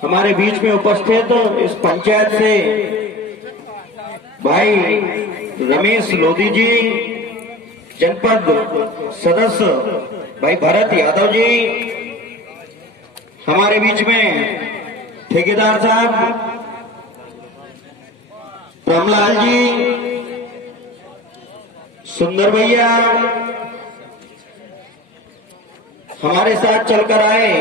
हमारे बीच में उपस्थित इस पंचायत से भाई रमेश लोधी जी, जनपद सदस्य भाई भरत यादव जी, हमारे बीच में ठेकेदार साहब रामलाल जी, सुंदर भैया, हमारे साथ चलकर आए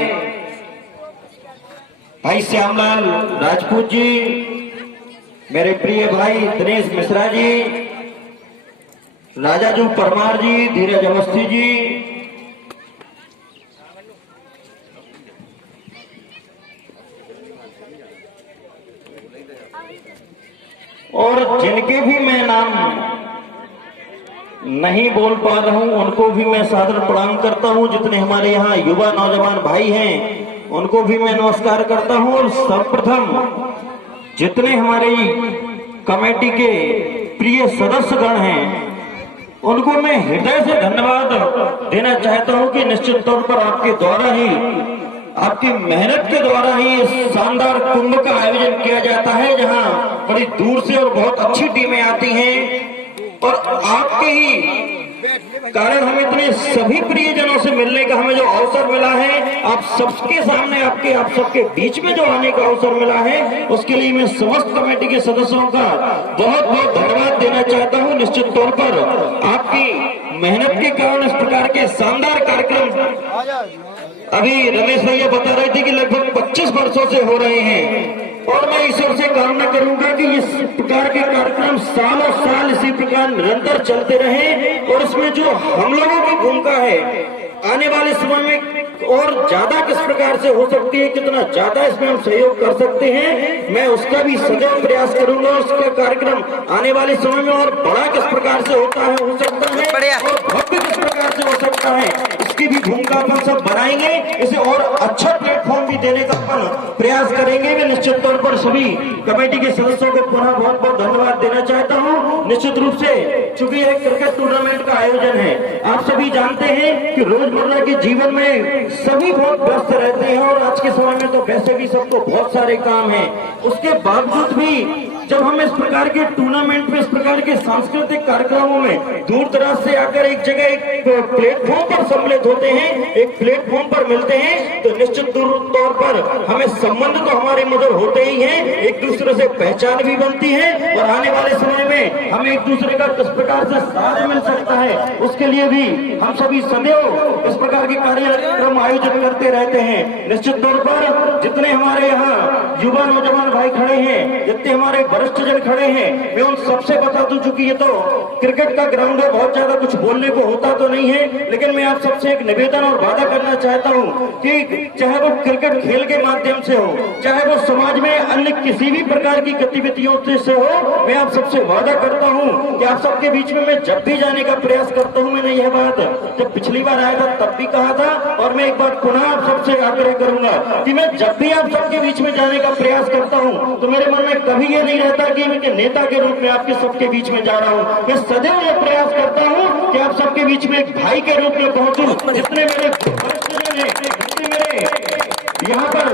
भाई श्यामलाल राजपूत जी, मेरे प्रिय भाई दिनेश मिश्रा जी, राजाजू परमार जी, धीरज अवस्थी जी, और जिनके भी मैं नाम नहीं बोल पा रहा हूं उनको भी मैं सादर प्रणाम करता हूं। जितने हमारे यहाँ युवा नौजवान भाई हैं उनको भी मैं नमस्कार करता हूं। और सर्वप्रथम जितने हमारी कमेटी के प्रिय सदस्यगण हैं उनको मैं हृदय से धन्यवाद देना चाहता हूं कि निश्चित तौर पर आपके द्वारा ही, आपकी मेहनत के द्वारा ही इस शानदार कुंभ का आयोजन किया जाता है, जहां बड़ी दूर से और बहुत अच्छी टीमें आती हैं। और आपके ही कारण हम इतने सभी प्रियजनों से मिलने का हमें जो अवसर मिला है, आप सबके सामने आप सबके बीच में जो आने का अवसर मिला है, उसके लिए मैं समस्त कमेटी के सदस्यों का बहुत बहुत धन्यवाद देना चाहता हूं। निश्चित तौर पर आपकी मेहनत के कारण इस प्रकार के शानदार कार्यक्रम अभी रमेश भैया बता रहे थे कि लगभग 25 वर्षों से हो रहे हैं। और मैं ईश्वर से कामना करूंगा कि इस प्रकार के कार्यक्रम सालों साल इसी प्रकार निरंतर चलते रहे। और इसमें जो हम लोगों की भूमिका है आने वाले समय में और ज्यादा किस प्रकार से हो सकती है, कितना ज्यादा इसमें हम सहयोग कर सकते हैं, मैं उसका भी सदैव प्रयास करूंगा। उसका कार्यक्रम आने वाले समय में और बड़ा किस प्रकार से हो सकता है और भव्य किस प्रकार से हो सकता है, इसकी भी भूमिका अपन सब बनाएंगे। इसे और अच्छा प्लेटफॉर्म भी देने का अपन प्रयास करेंगे। मैं निश्चित तौर पर सभी कमेटी के सदस्यों को पुनः बहुत बहुत धन्यवाद देना चाहता हूँ। निश्चित रूप से चूंकि यह क्रिकेट टूर्नामेंट का आयोजन है, आप सभी जानते हैं कि रोजमर्रा के जीवन में सभी बहुत व्यस्त रहते हैं और आज के समय में तो वैसे भी सबको बहुत सारे काम हैं। उसके बावजूद भी जब हम इस प्रकार के टूर्नामेंट में, इस प्रकार के सांस्कृतिक कार्यक्रमों में दूर दराज से आकर एक जगह एक प्लेटफॉर्म पर सम्मिलित होते हैं, एक प्लेटफॉर्म पर मिलते हैं, तो निश्चित तौर पर हमें संबंध तो हमारे मधुर होते ही हैं, एक दूसरे से पहचान भी बनती है और आने वाले समय में हमें एक दूसरे का किस प्रकार से सहारा मिल सकता है, उसके लिए भी हम सभी सदैव इस प्रकार के कार्यक्रम आयोजन करते रहते हैं। निश्चित तौर पर जितने हमारे यहाँ युवा नौजवान भाई खड़े हैं, जितने हमारे वरिष्ठ जन खड़े हैं, मैं उन सबसे बता दूं, चूंकि ये तो क्रिकेट का ग्राउंड है, बहुत ज्यादा कुछ बोलने को होता तो नहीं है, लेकिन मैं आप सबसे एक निवेदन और वादा करना चाहता हूं कि चाहे वो क्रिकेट खेल के माध्यम से हो, चाहे वो समाज में अन्य किसी भी प्रकार की गतिविधियों से हो, मैं आप सबसे वादा करता हूं कि आप सबके बीच में मैं जब भी जाने का प्रयास करता हूं, मैंने यह बात जब पिछली बार आया था तब भी कहा था और मैं एक बात पुनः आप सबसे आग्रह करूंगा कि मैं जब भी आप सबके बीच में जाने का प्रयास करता हूं तो मेरे मन में कभी ये नहीं रहता कि मैं नेता के रूप में आपके सबके बीच में जा रहा हूं। मैं सदैव ये प्रयास करता हूं कि आप सबके बीच में एक भाई के रूप में पहुंचूं। जितने मेरे वरिष्ठजन हैं, जितने मेरे यहाँ पर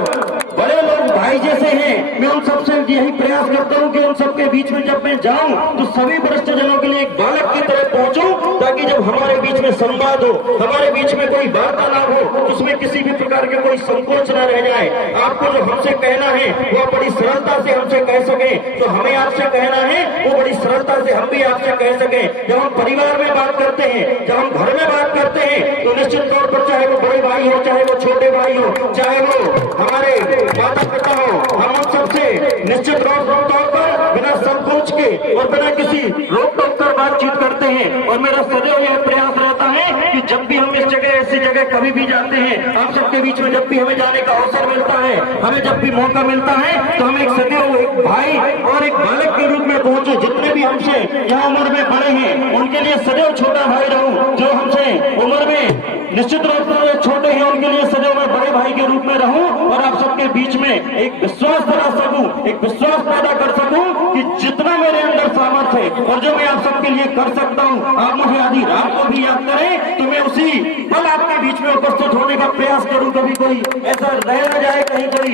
बड़े लोग भाई जैसे हैं, मैं उन सबसे यही प्रयास करता हूं कि उन सबके बीच में जब मैं जाऊं तो सभी वरिष्ठजनों के लिए एक बालक की तरह पहुंचूं, ताकि जब हमारे बीच में संवाद हो, हमारे बीच में कोई वार्तालाप हो, उसमें किसी भी प्रकार के कोई संकोच न रह जाए। आपको जो हमसे कहना है वो बड़ी सरलता से हमसे कह सके, तो हमें आपसे कहना है वो बड़ी सरलता से हम भी आपसे कह सके। जब हम परिवार में बात करते हैं, जब हम घर में बात करते हैं, तो निश्चित तौर पर चाहे वो बड़े भाई हो, चाहे वो छोटे भाई हो, चाहे वो हमारे माता पिता हो, हम उन सबसे निश्चित तौर पर बिना संकोच के और बिना किसी रोक टोक कर बातचीत करते हैं। और मेरा सदैव यह प्रयास रहता है कि जब भी हम इस जगह, ऐसी जगह कभी भी जाते हैं, आप सबके बीच में जब भी हमें जाने का अवसर मिलता है, हमें जब भी मौका मिलता है, तो हम एक सदैव एक भाई और एक बालक के रूप में पहुंचे। जितने भी हमसे यहाँ उम्र में बड़े हैं उनके लिए सदैव छोटा भाई रहूं, जो हमसे उम्र में निश्चित रूप से छोटे हैं उनके लिए सदैव मैं बड़े भाई के रूप में रहूं और आप सबके बीच में एक विश्वास बना सकूं, एक विश्वास पैदा कर सकूं कि जितना मेरे अंदर सामर्थ्य है और जो मैं आप सबके लिए कर सकता हूं, आप मुझे आधी रात को भी याद करें तो मैं उसी पल आपके बीच में उपस्थित होने का प्रयास करूं। कभी कोई ऐसा रह न जाए, कहीं कोई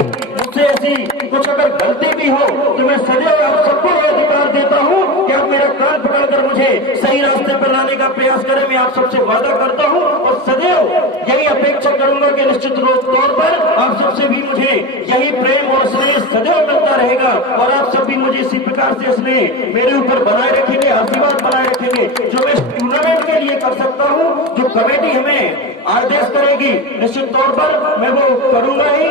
मुझसे ऐसी कुछ अगर गलती भी हो तो मैं सदैव आप सबको यह अधिकार देता हूँ कि आप मेरा कान पकड़कर मुझे सही रास्ते पर लाने का प्रयास करें। मैं आप सबसे वादा करता हूँ और सदैव यही अपेक्षा करूंगा कि निश्चित तौर पर आप सबसे भी मुझे यही प्रेम और स्नेह सदैव मिलता रहेगा और आप सब भी मुझे इसी प्रकार से स्नेह मेरे ऊपर बनाए रखेंगे, आशीर्वाद बनाए रखेंगे। जो मैं टूर्नामेंट के लिए कर सकता हूँ, जो कमेटी हमें आदेश करेगी, निश्चित तौर पर मैं वो करूंगा ही।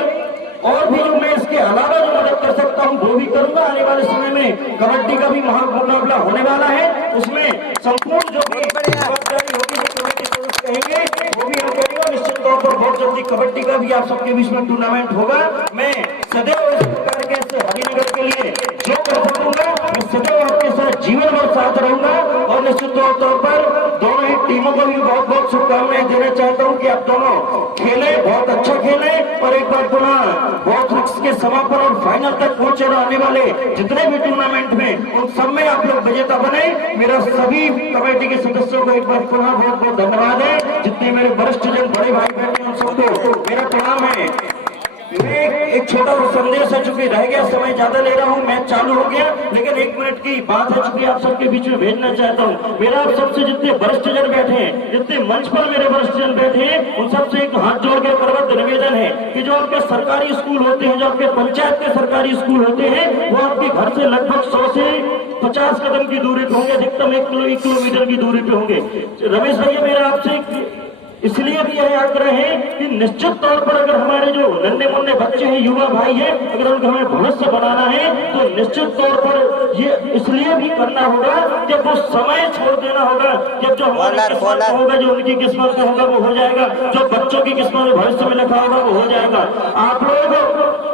और भी जो मैं इसके अलावा जो मदद कर सकता हूं वो भी करूंगा। आने वाले समय में कबड्डी का भी मुकाबला होने वाला है, उसमें संपूर्ण जो भी जवाबदारी होगी जो कमेटी सदस्य कहेंगे वो भी हम करेंगे। निश्चित तौर पर बहुत जल्दी कबड्डी का भी आप सबके बीच में टूर्नामेंट होगा। मैं सदैव इस प्रकार के हरिनगर के लिए जो कर सकूंगा मैं सदैव आपके साथ जीवन भर साथ रहूंगा और निश्चित तौर पर दोनों ही टीमों को भी बहुत बहुत शुभकामनाएं देना चाहता हूं कि आप दोनों खेले, बहुत अच्छा खेले और एक बार पुनः बहुत के समापन और फाइनल तक पहुंचे आने वाले जितने भी टूर्नामेंट में उन सब में आप लोग विजेता बने। मेरा सभी कमेटी के सदस्यों को एक बार पुनः बहुत बहुत धन्यवाद है। जितने मेरे वरिष्ठ जन बड़े भाई बहन उन सबको मेरा प्रणाम है। मैं एक छोटा सा संदेश है, चूंकि रह गया समय ज्यादा ले रहा हूँ, मैच चालू हो गया, लेकिन 1 मिनट की बात है चूंकि आप सबके बीच में भेजना चाहता हूँ। मेरा आप सबसे जितने वरिष्ठ जन बैठे हैं, जितने मंच पर मेरे वरिष्ठ जन बैठे हैं, उन सबसे एक हाथ जोड़ के करबद्ध निवेदन है कि जो आपके सरकारी स्कूल होते हैं, जो आपके पंचायत के सरकारी स्कूल होते हैं, वो आपके घर से लगभग 100 से 50 कदम की दूरी पे होंगे, अधिकतम 1 किलोमीटर की दूरी पे होंगे। रमेश भैया, मेरा आपसे इसलिए भी यह आग्रह है कि निश्चित तौर पर अगर हमारे जो नन्हे मुन्ने बच्चे हैं, युवा भाई हैं, अगर उनको हमें भविष्य बनाना है तो निश्चित तौर पर ये इसलिए भी करना होगा जब वो समय छोड़ देना होगा। जब जो हमारी किस्मत में होगा, जो उनकी किस्मत में होगा वो हो जाएगा, जो बच्चों की किस्मत में भविष्य में लिखा होगा वो हो जाएगा। आप लोग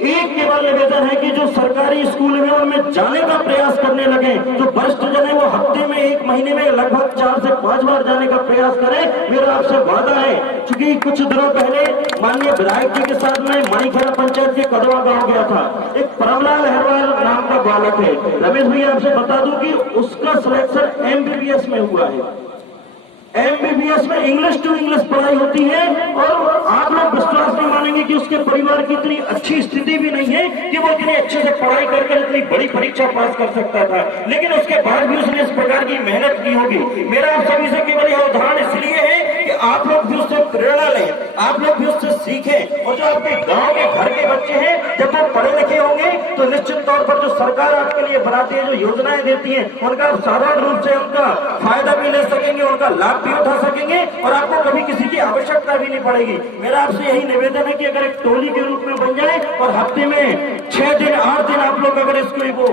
एक केवल निवेदन है कि जो सरकारी स्कूल में उनमें जाने का प्रयास करने लगे, जो वरिष्ठ जन है वो हफ्ते में 1 महीने में लगभग 4 से 5 बार जाने का प्रयास करें। मेरा आपसे वादा है, क्योंकि कुछ दिनों पहले माननीय विधायक जी के साथ में मणिखेड़ा पंचायत के कदवा गांव गया था। एक परमलाल अहरवाल नाम का बालक है। रमेश भैया आपसे बता दूं कि उसका सिलेक्शन MBBS में हुआ है। MBBS में इंग्लिश टू इंग्लिश पढ़ाई होती है और आप लोग विश्वास नहीं मानेंगे कि उसके परिवार की इतनी अच्छी स्थिति भी नहीं है कि वो इतनी अच्छे से पढ़ाई करके इतनी बड़ी परीक्षा पास कर सकता था, लेकिन उसके बाद भी उसने इस प्रकार की मेहनत की होगी। मेरा आप सभी से केवल यह उदाहरण इसलिए है कि आप लोग भी उससे प्रेरणा लें, आप लोग भी उससे सीखें और जो आपके गाँव के घर के बच्चे हैं जब वो पढ़े लिखे होंगे तो निश्चित तौर पर जो सरकार आपके लिए बनाती है, जो योजनाएं देती है, उनका आप साधारण रूप से उनका फायदा भी ले सकेंगे, उनका लाभ भी उठा सकेंगे और आपको कभी किसी की आवश्यकता भी नहीं पड़ेगी। मेरा आपसे यही निवेदन है कि अगर एक टोली के रूप में बन जाए और हफ्ते में 6 दिन 8 दिन आप लोग अगर इसको वो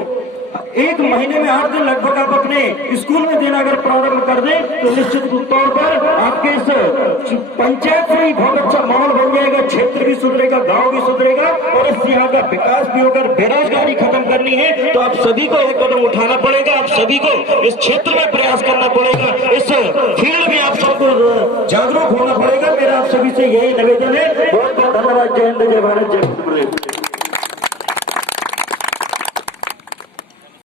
1 महीने में 8 दिन लगभग आप अपने स्कूल में देना अगर प्रारंभ कर दें तो निश्चित तौर पर आपके इस पंचायत से ही बहुत अच्छा माहौल बन जाएगा, क्षेत्र भी सुधरेगा, गांव भी सुधरेगा और इस यहाँ का विकास भी होकर बेरोजगारी खत्म करनी है तो आप सभी को एक कदम उठाना पड़ेगा, आप सभी को इस क्षेत्र में प्रयास करना पड़ेगा, इस फील्ड में आप सबको जागरूक होना पड़ेगा। मेरा आप सभी से यही निवेदन है। बहुत बहुत धन्यवाद। जय हिंद, जय भारत।